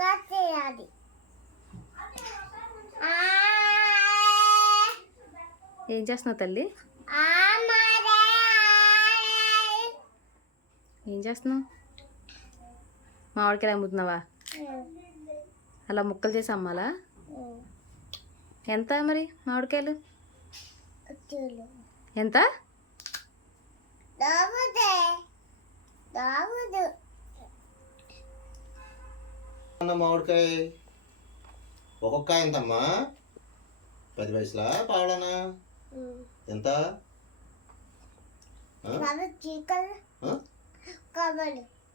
చేయాలి ఏం చేస్తున్నావు తల్లి. ఏం చేస్తున్నావు? మామిడికాయలు అమ్ముతున్నావా? అలా ముక్కలు చేసి అమ్మాలా. ఎంత మరి మామిడికాయలు? ఎంత? మామిడికాయ. ఒక్కొక్క ఎంతమ్మా పది పావడానా? ఉమ్. ఎంత?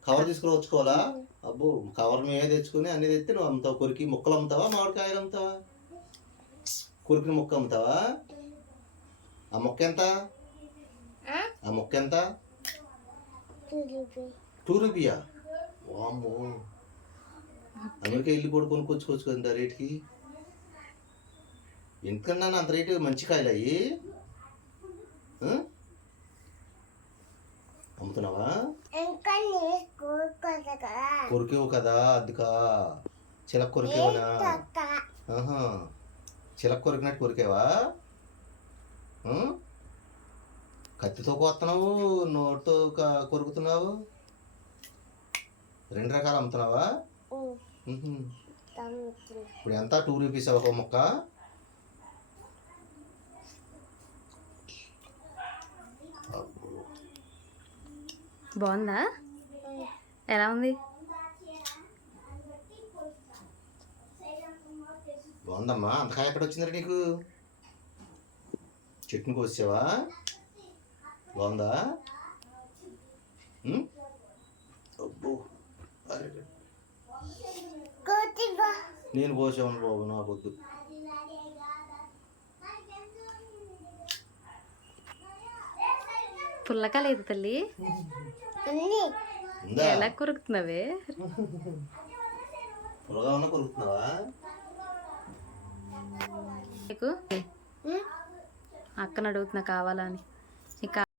కవర్ తీసుకుని వచ్చుకోవాలా? అబ్బో కవర్ మీద తెచ్చుకుని అన్ని తెచ్చి నువ్వు అమ్ముతావు. కొరికి ముక్కలు అమ్ముతావా? మామిడికాయలు అమ్ముతావా? కొరికిన ముక్క అమ్ముతావా? ఆ మొక్క ఎంత? ఆ? మొక్క ఎంత? టూ రూపీయా? వామ్మో. అమెరికా వెళ్ళి కూడా కొనుక్కొచ్చుకోవచ్చు కదా రేటుకి. ఎందుకన్నా అంత రేటు మంచి కాయలు అయ్యి? అమ్ముతున్నావా? కొరికేవు కదా అద్దుకా. చిలక కొరికేవనా? చిలక కొరికినట్టు కొరికేవా? కత్తితో కోస్తున్నావు నోటితో కొరుకుతున్నావు? రెండు రకాలు అమ్ముతున్నావా? ఇప్పుడు ఎంత టూ రూపీస్ ఒక మొక్క. బాగుందా? ఎలా ఉంది? బాగుందమ్మా. అంతకాయ ఎక్కడ వచ్చిందిరా నీకు? చెట్టుని కోసావా? బాగుందా? నేను పోసాను బాబు నాకు వద్దు పుల్లగా లేదు తల్లి ఎలా కొరుకుతున్నావే? పొలగా ఉన్న కొరుకుతున్నావా? నీకు? ఉమ్, అక్కను అడుగుతున్నా కావాలా అని. నీకు